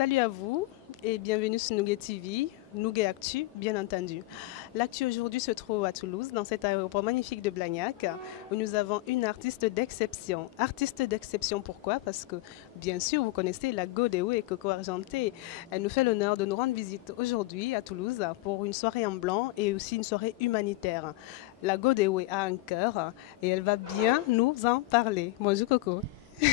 Salut à vous et bienvenue sur Nouguet TV, Nouguet Actu, bien entendu. L'actu aujourd'hui se trouve à Toulouse, dans cet aéroport magnifique de Blagnac, où nous avons une artiste d'exception. Artiste d'exception, pourquoi? Parce que, bien sûr, vous connaissez la Godéo et Coco Argenté. Elle nous fait l'honneur de nous rendre visite aujourd'hui à Toulouse pour une soirée en blanc et aussi une soirée humanitaire. La Godéo a un cœur et elle va bien nous en parler. Bonjour Coco.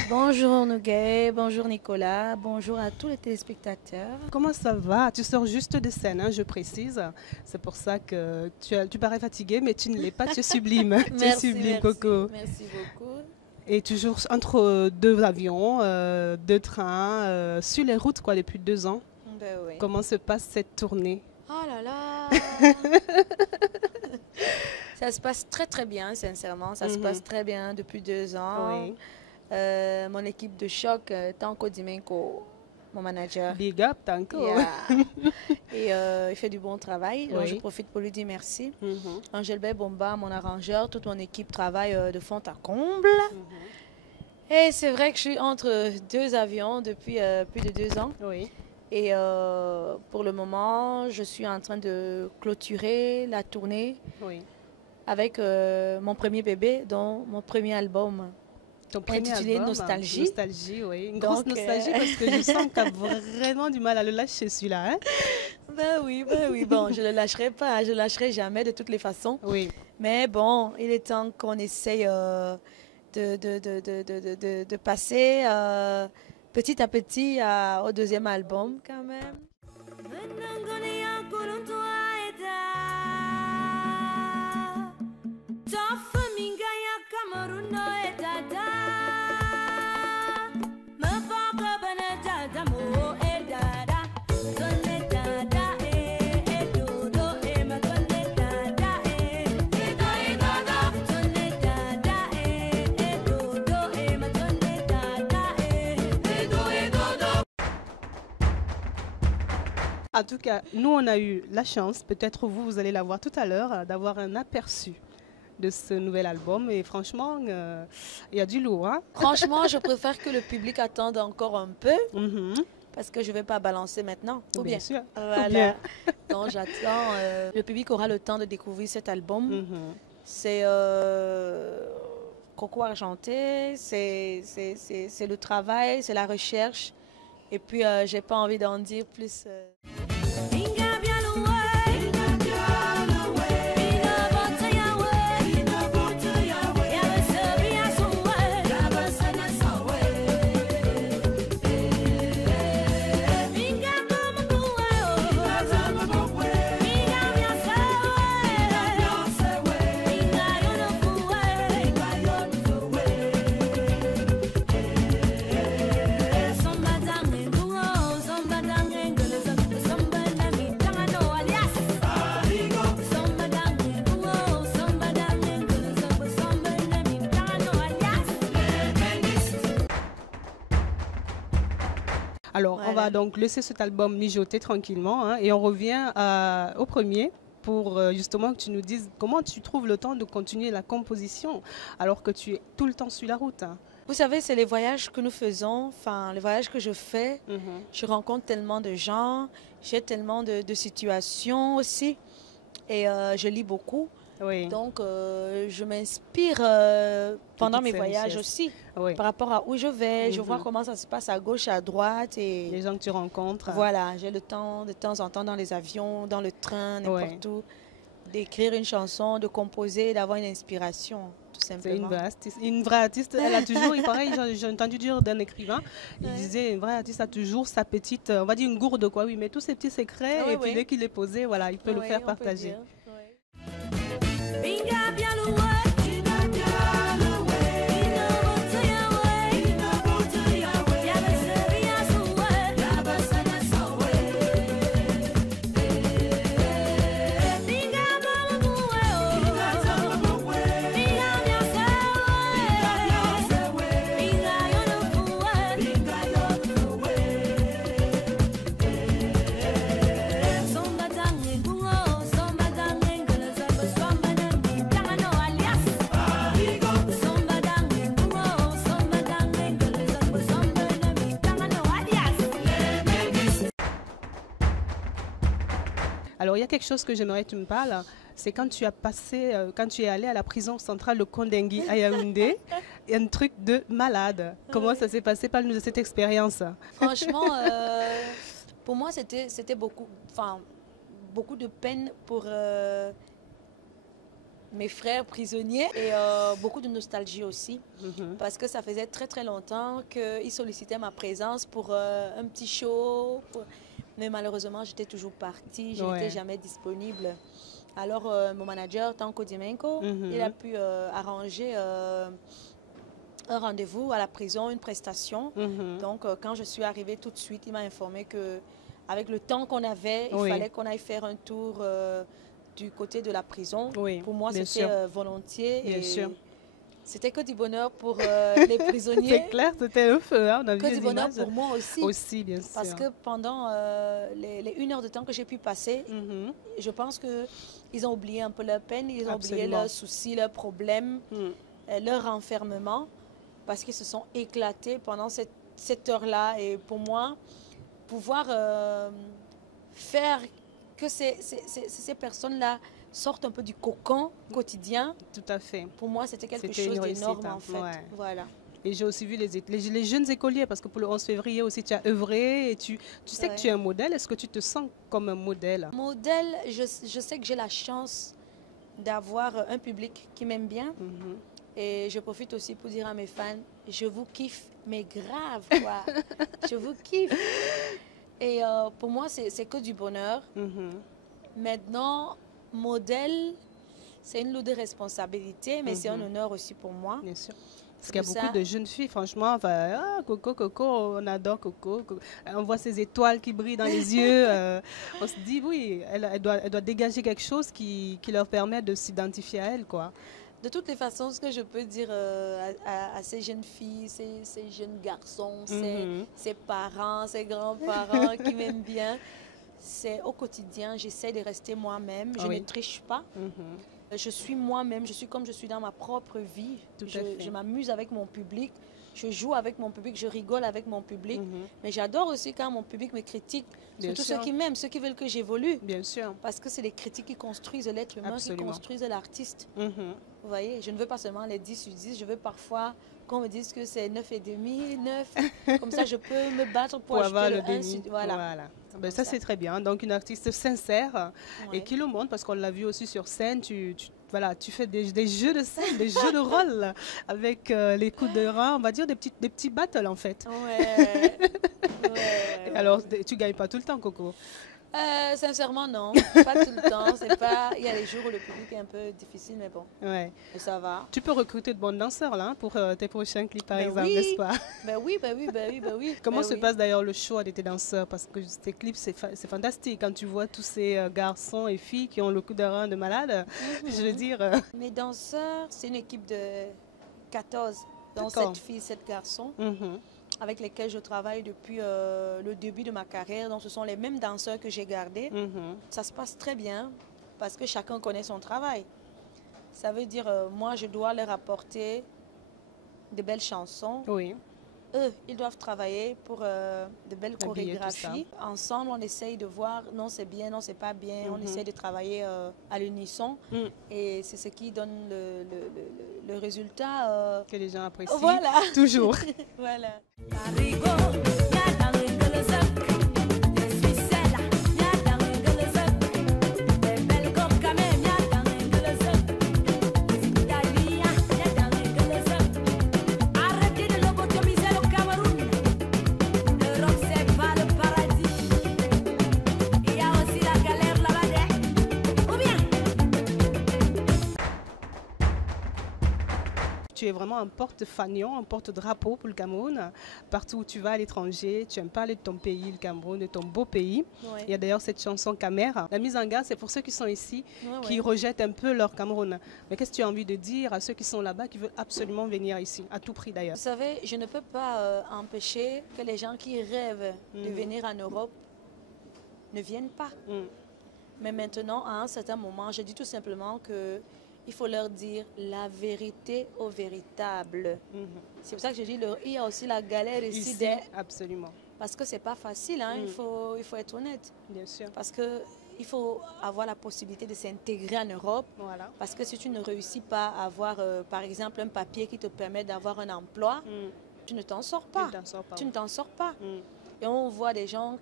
Bonjour Nouguet, bonjour Nicolas, bonjour à tous les téléspectateurs. Comment ça va? Tu sors juste de scène, hein, je précise. C'est pour ça que tu parais fatiguée, mais tu ne l'es pas, tu es sublime. Tu es sublime, Coco. Merci beaucoup. Et toujours entre deux avions, deux trains, sur les routes quoi, depuis 2 ans. Ben oui. Comment se passe cette tournée? Oh là là. Ça se passe très très bien, sincèrement. Ça se passe très bien depuis 2 ans. Oui. Mon équipe de choc, Tanko Dimenko, mon manager. Big up, Tanko. Et il fait du bon travail. Donc Oui. je profite pour lui dire merci. Angèle Bomba, mon arrangeur, toute mon équipe travaille de fond à comble. Et c'est vrai que je suis entre 2 avions depuis plus de 2 ans. Oui. Et pour le moment, je suis en train de clôturer la tournée Oui. avec mon premier bébé, dont mon premier album. Ton premier Intitulé album, Nostalgie. Nostalgie, oui. Une Donc, grosse nostalgie parce que je sens que tu as vraiment du mal à le lâcher celui-là. Hein? Ben oui. Bon, je ne le lâcherai pas, je ne le lâcherai jamais de toutes les façons. Oui. Mais bon, il est temps qu'on essaye de passer petit à petit au deuxième album quand même. En tout cas, nous, on a eu la chance, peut-être vous, vous allez la voir tout à l'heure, d'avoir un aperçu de ce nouvel album. Et franchement, il y a du lourd. Hein? Franchement, je préfère que le public attende encore un peu Mhm. parce que je ne vais pas balancer maintenant. Ou bien. sûr. Voilà. Bien. Donc j'attends. Le public aura le temps de découvrir cet album. Mhm. C'est Coco Argenté, c'est le travail, c'est la recherche. Et puis, j'ai pas envie d'en dire plus. Alors, on Voilà. va donc laisser cet album mijoter tranquillement hein, et on revient au premier pour justement que tu nous dises comment tu trouves le temps de continuer la composition alors que tu es tout le temps sur la route. Hein. Vous savez, c'est les voyages que nous faisons, enfin, les voyages que je fais. Je rencontre tellement de gens, j'ai tellement de situations aussi. Et je lis beaucoup. Oui. Donc, je m'inspire pendant mes voyages aussi. Oui. Par rapport à où je vais, je vois comment ça se passe à gauche, à droite. Et Les gens que tu rencontres. voilà, j'ai le temps de temps en temps dans les avions, dans le train, n'importe où, d'écrire une chanson, de composer, d'avoir une inspiration, tout C'est simplement. une vraie artiste. Une vraie artiste, elle a toujours, il paraît, j'ai entendu dire d'un écrivain, il disait, une vraie artiste a toujours sa petite, on va dire une gourde quoi, oui, mais tous ses petits secrets, Oui, et puis oui. dès qu'il est posé, voilà, il peut le Oui, faire on peut partager. dire, oui. Alors, il y a quelque chose que j'aimerais que tu me parles. C'est quand tu as passé, quand tu es allé à la prison centrale de Kondengui à Yaoundé, un truc de malade. Comment ça s'est passé? Parle-nous de cette expérience. Franchement, pour moi, c'était beaucoup, enfin, beaucoup de peine pour mes frères prisonniers et beaucoup de nostalgie aussi. Parce que ça faisait très très longtemps qu'ils sollicitaient ma présence pour un petit show. Mais malheureusement, j'étais toujours partie, je n'étais jamais disponible. Alors, mon manager, Tanko Dimenko, il a pu arranger un rendez-vous à la prison, une prestation. Donc, quand je suis arrivée tout de suite, il m'a informé qu'avec le temps qu'on avait, il fallait qu'on aille faire un tour du côté de la prison. Pour moi, c'était volontiers. Bien sûr. C'était que du bonheur pour les prisonniers. C'est clair, c'était un feu. Hein, on a vu que du bonheur images. Pour moi aussi. Aussi, bien sûr. Parce que pendant les 1 heure de temps que j'ai pu passer, je pense qu'ils ont oublié un peu leur peine, ils ont oublié leurs soucis, leurs problèmes, leur enfermement, parce qu'ils se sont éclatés pendant cette heure-là. Et pour moi, pouvoir faire que ces personnes-là sortent un peu du cocon quotidien. Tout à fait. Pour moi, c'était quelque chose d'énorme en fait. Voilà. Et j'ai aussi vu les jeunes écoliers, parce que pour le 11 février aussi, tu as œuvré et tu sais que tu es un modèle. Est-ce que tu te sens comme un modèle? Modèle, je sais que j'ai la chance d'avoir un public qui m'aime bien. Et je profite aussi pour dire à mes fans, je vous kiffe, mais grave quoi. Je vous kiffe. Et pour moi, c'est que du bonheur. Maintenant, modèle, c'est une lourde responsabilité, mais c'est un honneur aussi pour moi. Bien sûr. Parce qu'il y a beaucoup de jeunes filles, franchement, enfin, Coco, on adore Coco. On voit ses étoiles qui brillent dans les yeux. On se dit, oui, elle doit dégager quelque chose qui leur permet de s'identifier à elle, quoi. De toutes les façons, ce que je peux dire à ces jeunes filles, ces jeunes garçons, ces parents, ces grands-parents qui m'aiment bien, c'est au quotidien, j'essaie de rester moi-même, je ne triche pas. Je suis moi-même, je suis comme je suis dans ma propre vie. Je m'amuse avec mon public, je joue avec mon public, je rigole avec mon public. Mais j'adore aussi quand mon public me critique, surtout ceux qui m'aiment, ceux qui veulent que j'évolue. Bien sûr. Parce que c'est les critiques qui construisent l'être humain, qui construisent l'artiste. Vous voyez, je ne veux pas seulement les 10 sur 10, je veux parfois qu'on me dise que c'est 9,5, 9. Comme ça, je peux me battre pour avoir le 1 sur... Voilà. Ben, ça, c'est très bien. Donc, une artiste sincère et qui le montre, parce qu'on l'a vu aussi sur scène, tu fais des jeux de scène, des jeux de rôle avec les coups de rein, on va dire des petits battles en fait. Alors, tu ne gagnes pas tout le temps, Coco? Sincèrement, non. Pas tout le temps. Il y a des jours où le public est un peu difficile, mais bon. Ouais. Et ça va. Tu peux recruter de bons danseurs là, pour tes prochains clips, par exemple, n'est-ce pas? Oui. Comment se passe d'ailleurs le choix de tes danseurs? Parce que tes clips, c'est fantastique. Quand tu vois tous ces garçons et filles qui ont le coup de rein de malade, je veux dire... Mes danseurs, c'est une équipe de 14, dont 7 filles, 7 garçons. Avec lesquels je travaille depuis le début de ma carrière. Donc, ce sont les mêmes danseurs que j'ai gardés. Ça se passe très bien parce que chacun connaît son travail. Ça veut dire, moi, je dois leur apporter de belles chansons. Oui. Eux, ils doivent travailler pour de belles chorégraphies. Ensemble, on essaye de voir, non, c'est bien, non, c'est pas bien. On essaye de travailler à l'unisson. Et c'est ce qui donne le résultat. Que les gens apprécient. Voilà. Toujours. Voilà. Tu es vraiment un porte-fanion, un porte-drapeau pour le Cameroun. Partout où tu vas à l'étranger, tu aimes parler de ton pays, le Cameroun, de ton beau pays. Il y a d'ailleurs cette chanson Camère. La mise en garde, c'est pour ceux qui sont ici, qui rejettent un peu leur Cameroun. Mais qu'est-ce que tu as envie de dire à ceux qui sont là-bas, qui veulent absolument venir ici, à tout prix d'ailleurs? Vous savez, je ne peux pas empêcher que les gens qui rêvent de venir en Europe ne viennent pas. Mais maintenant, à un certain moment, je dis tout simplement que il faut leur dire la vérité aux véritables. C'est pour ça que je dis, il y a aussi la galère ici Absolument. Parce que c'est pas facile, hein, il faut être honnête. Bien sûr. Parce qu'il faut avoir la possibilité de s'intégrer en Europe. Voilà. Parce que si tu ne réussis pas à avoir, par exemple, un papier qui te permet d'avoir un emploi, tu ne t'en sors pas. Tu ne t'en sors pas. Et on voit des gens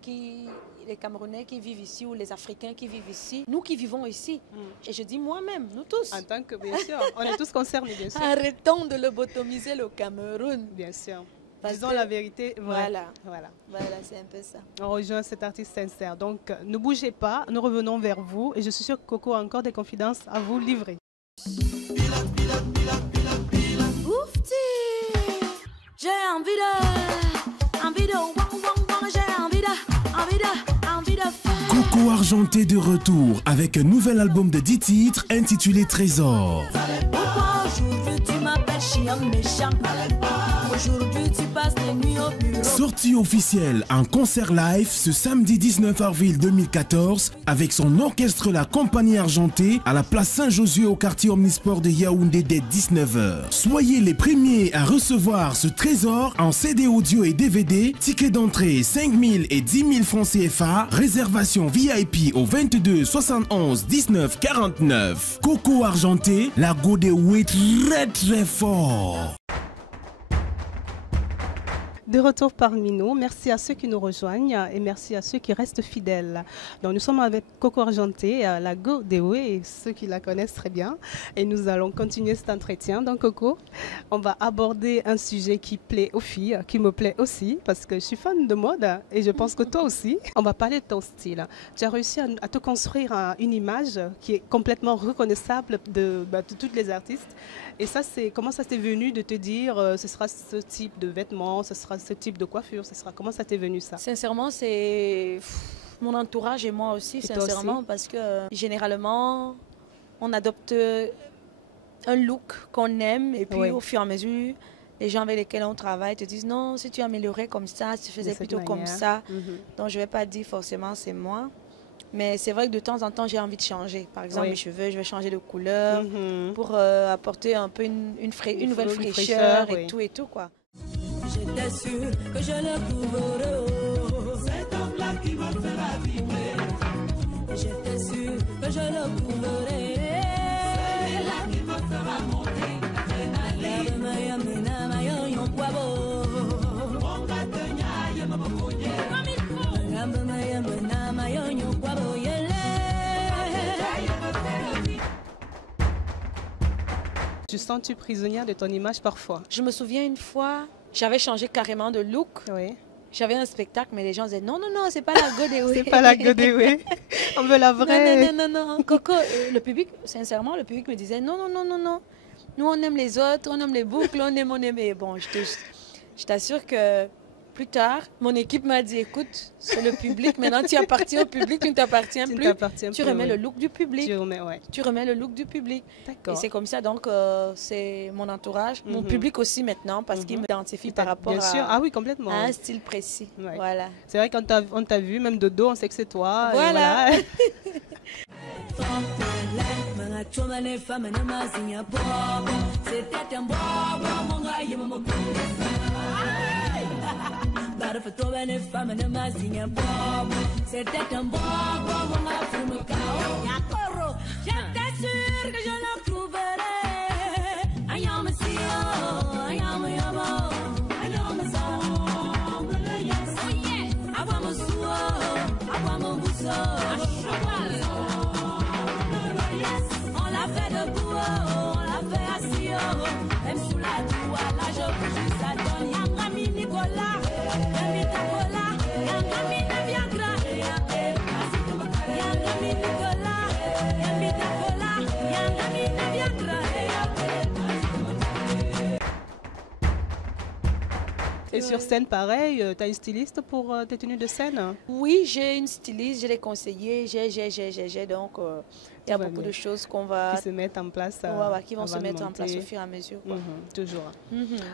les Camerounais qui vivent ici ou les Africains qui vivent ici, nous qui vivons ici. Et je dis moi-même, nous tous. En tant que, bien sûr, on est tous concernés, bien sûr. Arrêtons de lobotomiser le Cameroun. Bien sûr. Parce Disons que, la vérité. Voilà, c'est un peu ça. On rejoint cet artiste sincère. Donc, ne bougez pas, nous revenons vers vous. Et je suis sûre que Coco a encore des confidences à vous livrer. Oufti, j'ai envie de faire. Coco Argenté de retour avec un nouvel album de 10 titres intitulé Trésor. Aujourd'hui tu m'appelles chien méchant. Aujourd'hui tu passes les nuits au bureau. Sortie officielle en concert live ce samedi 19 avril 2014 avec son orchestre La Compagnie Argentée à la place Saint-Josué au quartier Omnisport de Yaoundé dès 19h. Soyez les premiers à recevoir ce trésor en CD audio et DVD. Ticket d'entrée 5 000 et 10 000 francs CFA. Réservation VIP au 22 71 19 49. Coco Argenté, la go de oui très fort. De retour parmi nous, merci à ceux qui nous rejoignent et merci à ceux qui restent fidèles. Donc nous sommes avec Coco Argenté, la Go Dewe, et ceux qui la connaissent très bien. Et nous allons continuer cet entretien. Donc Coco, on va aborder un sujet qui plaît aux filles, qui me plaît aussi, parce que je suis fan de mode et je pense que toi aussi. On va parler de ton style. Tu as réussi à te construire une image qui est complètement reconnaissable de toutes les artistes. Et ça, comment ça t'est venu de te dire ce sera ce type de vêtements, ce sera ce type de coiffure, comment ça t'est venu ça? Sincèrement, c'est mon entourage et moi aussi, sincèrement, parce que généralement, on adopte un look qu'on aime et puis au fur et à mesure, les gens avec lesquels on travaille te disent non, si tu améliorais comme ça, si tu faisais plutôt comme ça. Donc je ne vais pas dire forcément c'est moi. Mais c'est vrai que de temps en temps, j'ai envie de changer. Par exemple, mes cheveux, je vais changer de couleur pour apporter un peu une nouvelle fraîcheur et tout, quoi. J'étais sûre que je le trouverais. Cet homme-là qui me fera vibrer. J'étais sûre que je le trouverais. Celui-là qui me fera monter. Tu sens-tu prisonnière de ton image parfois? Je me souviens une fois, j'avais changé carrément de look. Oui. J'avais un spectacle, mais les gens disaient non, c'est pas la Go Dewe. C'est pas la Go Dewe. On veut la vraie. Non. Coco, le public, sincèrement, le public me disait non. Nous, on aime les autres, on aime les boucles, on aime. Et bon, je t'assure que plus tard, mon équipe m'a dit écoute, c'est le public, maintenant tu appartiens au public, tu ne t'appartiens plus. Tu remets le look du public. Tu remets le look du public. Et c'est comme ça, donc c'est mon entourage, mon public aussi maintenant, parce qu'il m'identifie par rapport complètement. à un style précis. Voilà. C'est vrai qu'on t'a vu, même de dos, on sait que c'est toi. Voilà. C'était un bon moment pour me cao. J'étais sûre que je le trouverais. I am a CEO, I am a yamo, I am a song. Yes, oh yeah. I want a suo, I want a busso. On l'a fait debout, on l'a fait assis. Même sous la toile, là je peux juste à donner. Yangami Nicolas. Et sur scène, pareil, tu as une styliste pour tes tenues de scène? Oui, j'ai une styliste, je l'ai conseillée, donc il y a beaucoup de choses qu'on va... Qui se mettent en place. Qui vont se mettre en place au fur et à mesure. Toujours.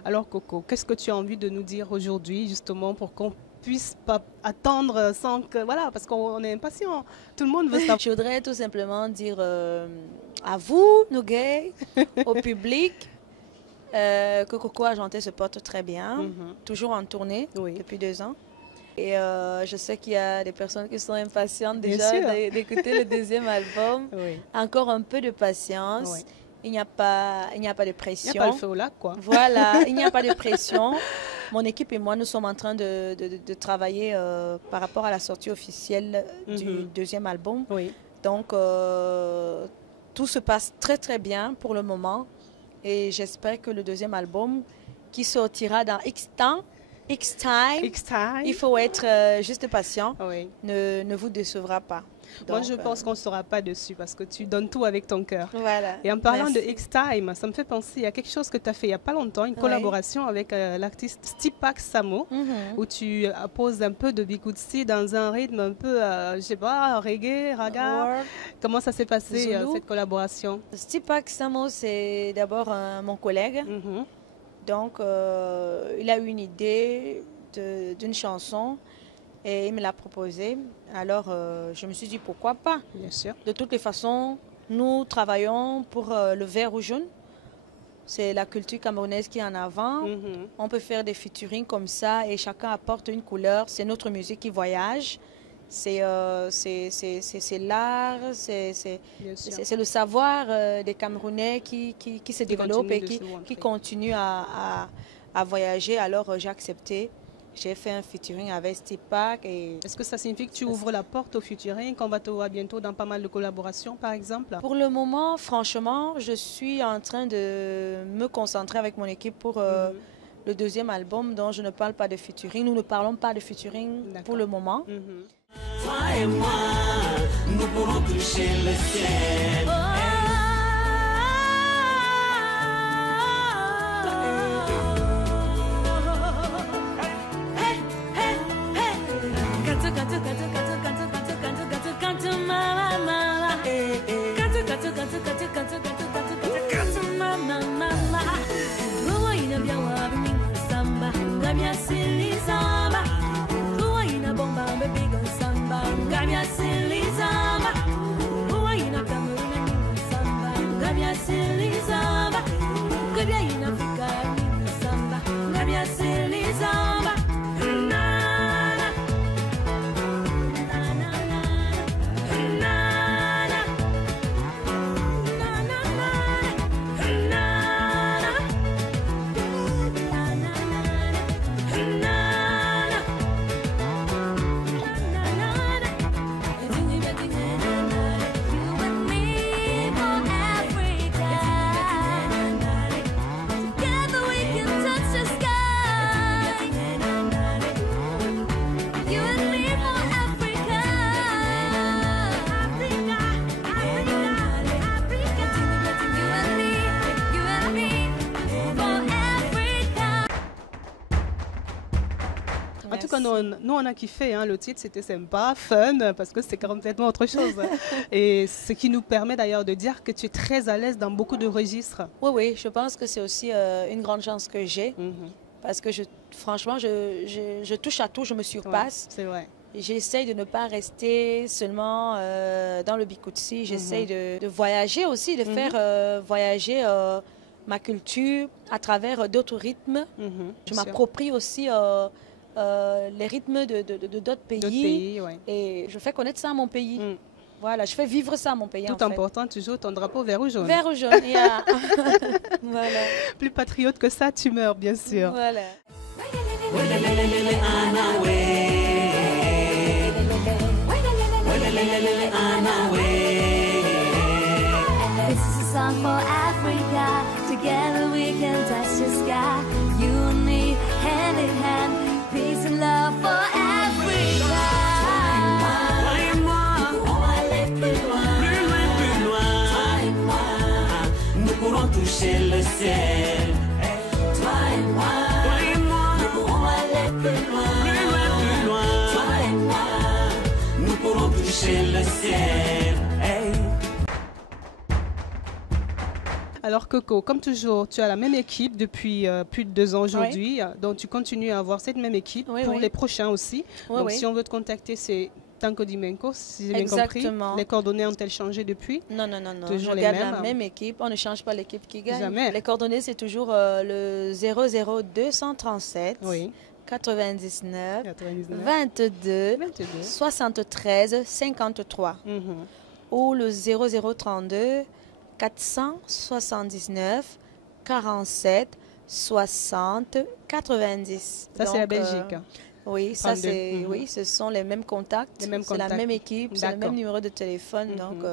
Alors Coco, qu'est-ce que tu as envie de nous dire aujourd'hui, justement, pour qu'on puisse pas attendre sans que... Voilà, parce qu'on est impatient. Tout le monde veut savoir. Je voudrais tout simplement dire à vous, nos gays, au public, que Coco Argenté se porte très bien, toujours en tournée depuis 2 ans. Et je sais qu'il y a des personnes qui sont impatientes Bien déjà sûr. d'écouter le deuxième album. Oui. Encore un peu de patience. Oui. Il n'y a pas de Il n'y a pression. pas le feu au lac, quoi. Voilà, il n'y a pas de pression. Mon équipe et moi, nous sommes en train de travailler par rapport à la sortie officielle du deuxième album. Oui. Donc, tout se passe très très bien pour le moment. Et j'espère que le deuxième album, qui sortira dans X temps, X time, il faut être juste patient, Oui. ne vous décevra pas. Moi, Donc, je pense qu'on ne sera pas dessus parce que tu donnes tout avec ton cœur. Voilà. Et en parlant Merci. de X-Time, ça me fait penser à quelque chose que tu as fait il n'y a pas longtemps, une collaboration avec l'artiste Stipak Samo, où tu poses un peu de Bikutsi dans un rythme un peu, je sais pas, reggae, raga. Or, Comment ça s'est passé, Zulu. cette collaboration? Stipak Samo, c'est d'abord mon collègue. Mhm. Donc, il a eu une idée d'une chanson et il me l'a proposée. Alors, je me suis dit pourquoi pas. Bien sûr. De toutes les façons, nous travaillons pour le vert ou jaune. C'est la culture camerounaise qui est en avant. Mhm. On peut faire des featuring comme ça et chacun apporte une couleur. C'est notre musique qui voyage. C'est l'art, Bien sûr. c'est le savoir des Camerounais qui se développe continue et de se qui montrer. continue à voyager. Alors j'ai accepté. J'ai fait un featuring avec Stipak et Est-ce que ça signifie que tu ouvres la porte au featuring, qu'on va te voir bientôt dans pas mal de collaborations, par exemple? pour le moment, franchement, je suis en train de me concentrer avec mon équipe pour le deuxième album dont je ne parle pas de featuring. Nous ne parlons pas de featuring D'accord. pour le moment. Mhm. Toi et moi, nous pourrons toucher le ciel. En tout cas, nous, on a kiffé. Hein. Le titre, c'était sympa, fun, parce que c'est complètement autre chose. Et ce qui nous permet d'ailleurs de dire que tu es très à l'aise dans beaucoup de registres. Oui, oui, je pense que c'est aussi une grande chance que j'ai. Parce que franchement, je touche à tout, je me surpasse. Ouais, c'est vrai. J'essaye de ne pas rester seulement dans le Bikutsi. J'essaye de voyager aussi, de faire voyager ma culture à travers d'autres rythmes. Je m'approprie aussi les rythmes de d'autres pays. Ouais. Et je fais connaître ça à mon pays. Voilà, je fais vivre ça à mon pays. Tout en portant toujours ton drapeau vert ou jaune. Vert ou jaune, yeah. Voilà. Plus patriote que ça, tu meurs, bien sûr. Voilà. This is a song for Africa. Together we can touch the sky. You and me, hand in hand. Peace and love for Africa. Toi et moi, nous pourrons aller plus loin, plus loin. Toi et moi, nous pourrons toucher le ciel. Toi et moi, nous pourrons aller plus loin, plus loin. Toi et moi, nous pourrons toucher le ciel. Hey. Alors Coco, comme toujours, tu as la même équipe depuis plus de 2 ans aujourd'hui. Donc tu continues à avoir cette même équipe pour les prochains aussi. Donc si on veut te contacter, c'est Tanko Dimenko, si j'ai bien compris. Les coordonnées ont-elles changé depuis? Non, non, non, non. Toujours je les garde mêmes. la même équipe. On ne change pas l'équipe qui gagne. Jamais. Les coordonnées, c'est toujours le 00237 99, 99 22, 22 73 53 ou le 0032 479 47 60 90. Ça, c'est la Belgique. Oui, ça c'est oui, ce sont les mêmes contacts, c'est la même équipe, c'est le même numéro de téléphone, donc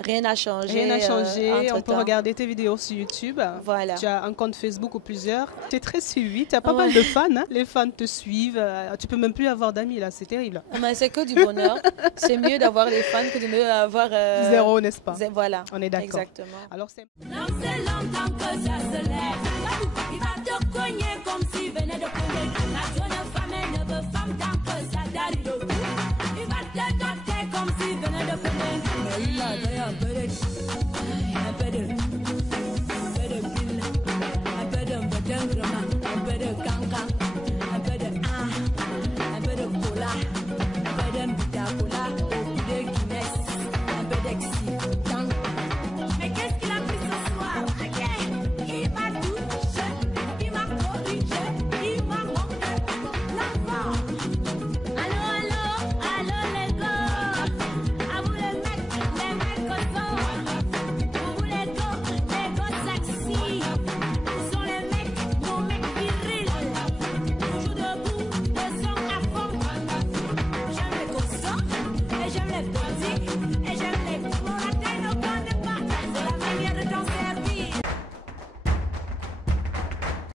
rien n'a changé. Rien n'a changé. On peut entre-temps. regarder tes vidéos sur YouTube. Voilà. Tu as un compte Facebook ou plusieurs. Tu es très suivi. Tu as pas mal de fans. Hein. Les fans te suivent. Tu peux même plus avoir d'amis là. C'est terrible. Mais c'est que du bonheur. C'est mieux d'avoir des fans que de mieux avoir... Zéro, n'est-ce pas? Voilà. On est d'accord. Exactement. Alors c'est... L'homme c'est longtemps que ça se lève. Il va te cogner comme s'il venait de cogner. La jeune femme est neuve femme tant que ça d'arrive. Il va te doter comme s'il venait de cogner. Mais il a donné un peu de pile, un peu de un peu de cancan, un peu de cola, un peu de Vita-Cola, un peu de Guinness, un peu d'excitant. Mais qu'est-ce qu'il a pris ce soir? Il m'a touché, il m'a corrigé, il m'a montré l'enfant. Allô les gars, à vous les mecs costauds, pour vous les gars sexy, ce sont les mecs, nos mecs virils, toujours debout, le son à fond. J'aime les costauds, et j'aime les petits, et j'aime les gros, la taille ne compte pas, c'est la manière de t'en servir.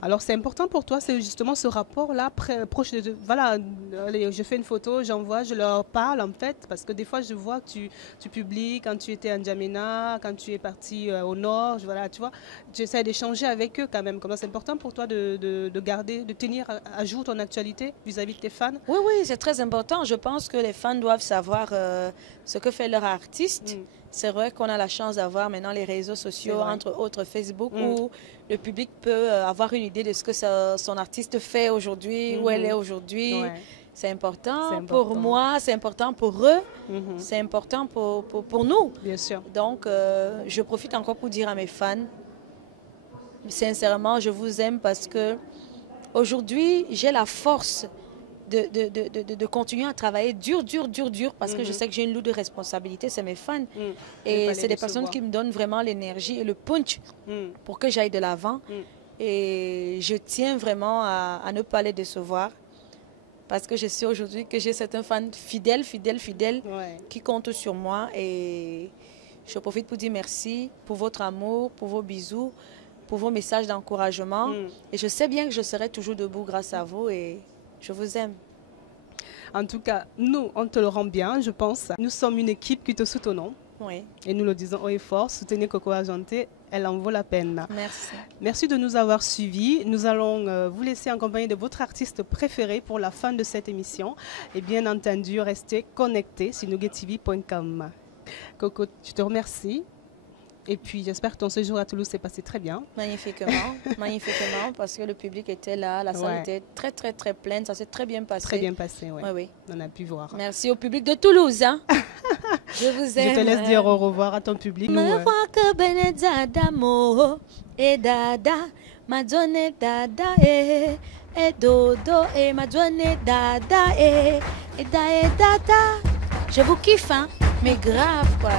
Alors c'est important pour toi, c'est justement ce rapport-là proche de... Voilà, allez, je fais une photo, j'envoie, je leur parle en fait, parce que des fois je vois que tu publies quand tu étais en N'Djamena, quand tu es parti au nord, voilà, tu vois, tu essaies d'échanger avec eux quand même. Comment c'est important pour toi de garder, de tenir à jour ton actualité vis-à-vis de tes fans? Oui, oui, c'est très important. Je pense que les fans doivent savoir ce que fait leur artiste. C'est vrai qu'on a la chance d'avoir maintenant les réseaux sociaux, entre autres Facebook, où le public peut avoir une idée de ce que son artiste fait aujourd'hui, où elle est aujourd'hui. Ouais. C'est important pour moi, c'est important pour eux, c'est important pour nous. Bien sûr. Donc, je profite encore pour dire à mes fans, sincèrement, je vous aime parce que aujourd'hui, j'ai la force de continuer à travailler dur, parce que je sais que j'ai une lourde responsabilité, c'est mes fans. Et c'est des personnes qui me donnent vraiment l'énergie et le punch pour que j'aille de l'avant. Et je tiens vraiment à ne pas les décevoir. Parce que je sais aujourd'hui que j'ai certains fans fidèles qui comptent sur moi. Et je profite pour dire merci pour votre amour, pour vos bisous, pour vos messages d'encouragement. Et je sais bien que je serai toujours debout grâce à vous et je vous aime. En tout cas, nous, on te le rend bien, je pense. Nous sommes une équipe qui te soutenons. Oui. Et nous le disons haut et fort, soutenez Coco Argenté, elle en vaut la peine. Merci. Merci de nous avoir suivis. Nous allons vous laisser en compagnie de votre artiste préféré pour la fin de cette émission. Et bien entendu, restez connectés sur nougettv.com. Coco, je te remercie. Et puis j'espère que ton séjour à Toulouse s'est passé très bien. Magnifiquement, magnifiquement, parce que le public était là, la salle était très pleine, ça s'est très bien passé. Très bien passé, oui. Oui. On a pu voir. Merci au public de Toulouse. Hein. Je vous aime. Je te laisse dire au revoir à ton public. Me vois que Benedada mo et dada, ma donne dada et dodo et ma donne dada et dada. Je vous kiffe, hein, mais grave quoi.